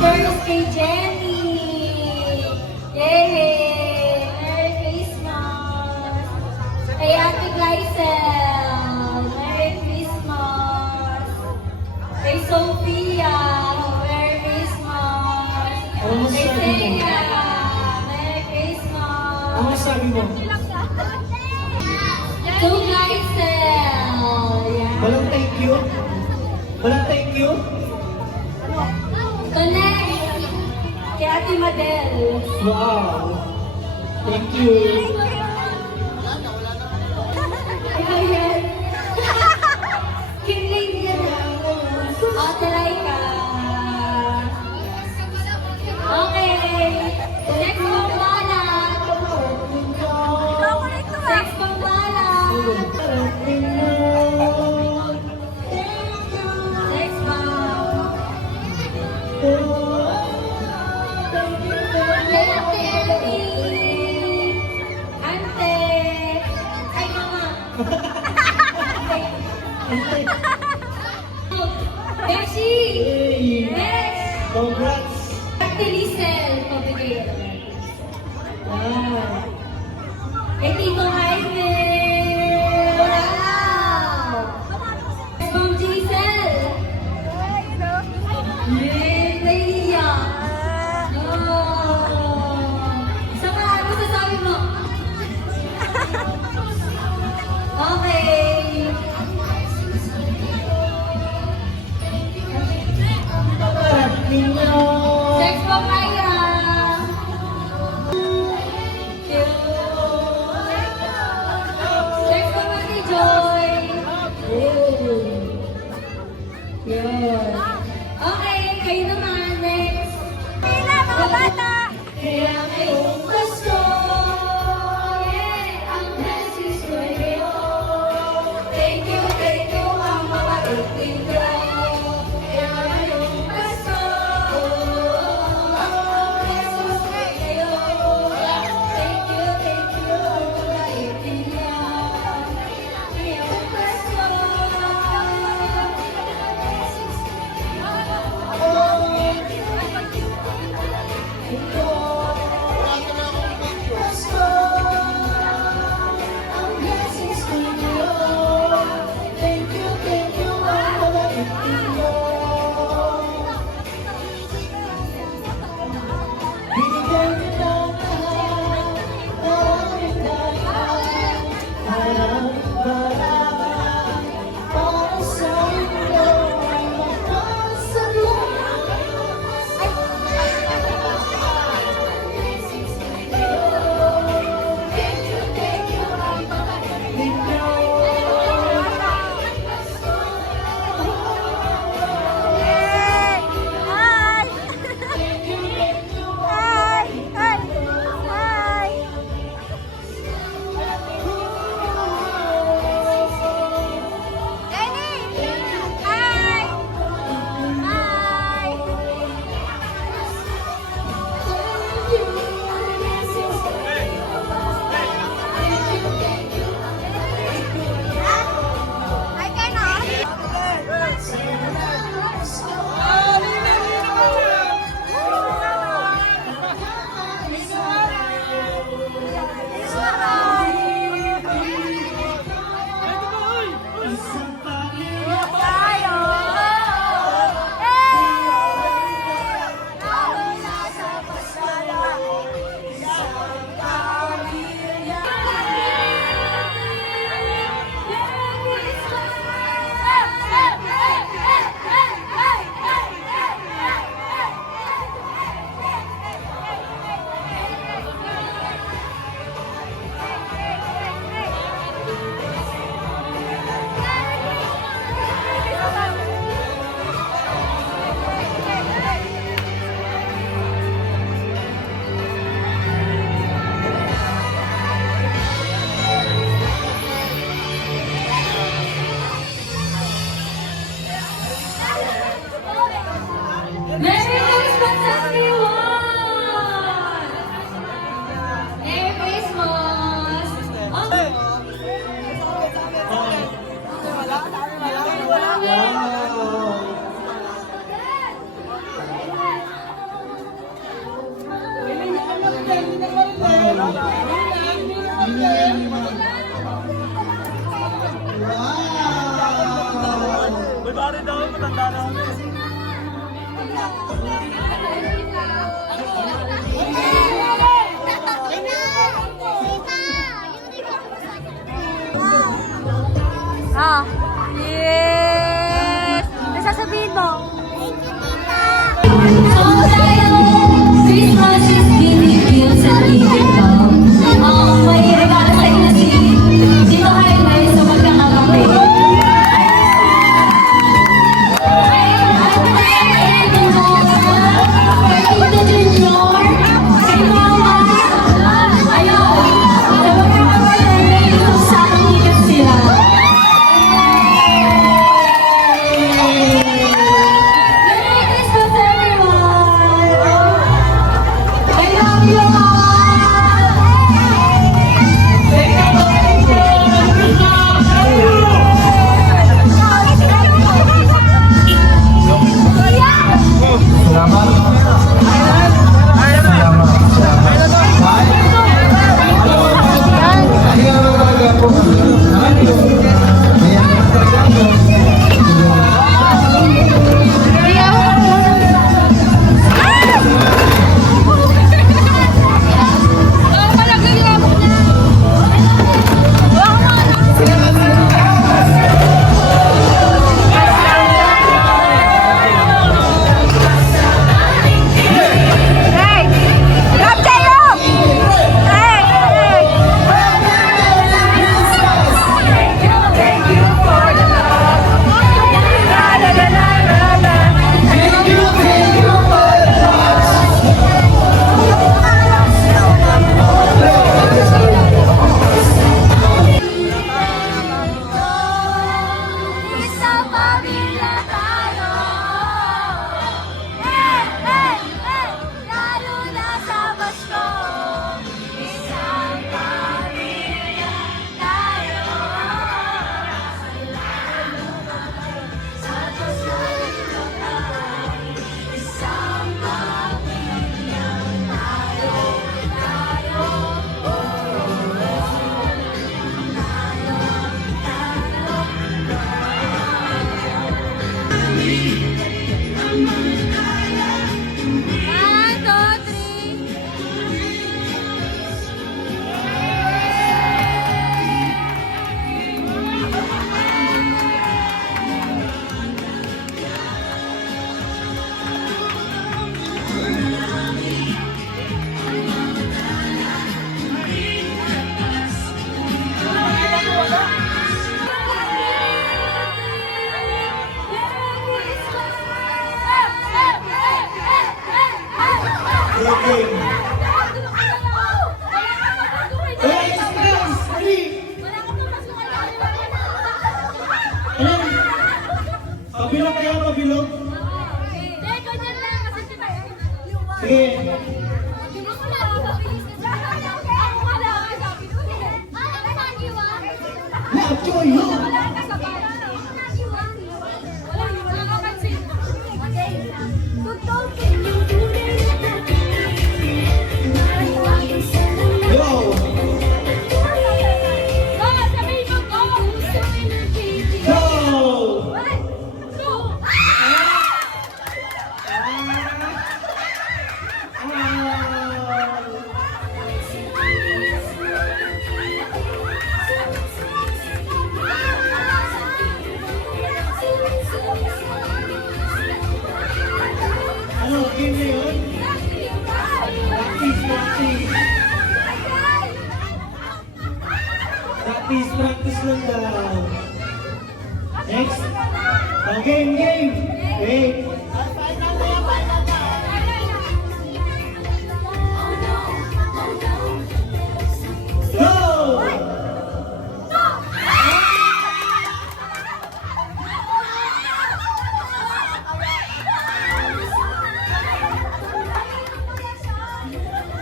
first kay Jenny. Yay! Merry Christmas! Kay Ate Glycel. Merry Christmas! Kay Sophia. Merry Christmas! Ano Kay sabi mo? Thea. Merry Christmas! Ano sabi mo? To Glycel. Yan. Walang thank you? Walang thank you? Connect kay Ate Madel. Wow! Thank you! Ayan. Kinling yan. O, try ka. Okay. Next pambalat. Next pambalat. Next pam. Kay Ate Ellie. Ante. Ay, mama. Beshi! Yes! Congrats! Ate Lisel, pabigay ito. Wow! Kay Tito Jaime! Wow! Ma'am Giselle! Yay! Naiiyak! Oh! Isa pa, ano sasabi mo? Okay! Next po, Myra! Next po, Mati Joy! Yun. Okay, kayo naman. Next. Pila, mga bata! Kaya ngayong Pasko, yeah, ang blessings ko iyo. Thank you, ang mabaitin ko. Kaya ngayong Pasko, ang blessings ko iyo. Thank you, ang mabaitin niya. Ngayong Pasko, rin daw, matanda na ako. Ah, yes! Ano sasabihin mo? Christmas is binibigyan sa ibig ko. May regalo sa inyo si Tito Jaime sa magkakakape. Tito Junior, kay Mama. Ayaw, sa magkakakape, sa aking ikat sila. Merry Christmas, everyone! I love you all! Hey! Drop tayo! Hey! Hey! Thank you for the love. La la la la la la. Thank you for the love. Isa pamilya tayo! Hey! Hey! Hey! Lalo na sa Pasko! Isang pamilya tayo! Sa Diyos nalito tayo! Isang pamilya tayo! Tayo! One, two, three. Okay. Hey, guys, dali. Ano? Pabilog kaya, pabilog? Sige. Yeah, Joy, no? Yo, go! Ano, game na yun? Practice, practice. Practice, practice lang daw. Next. Oh, game, game. Wait.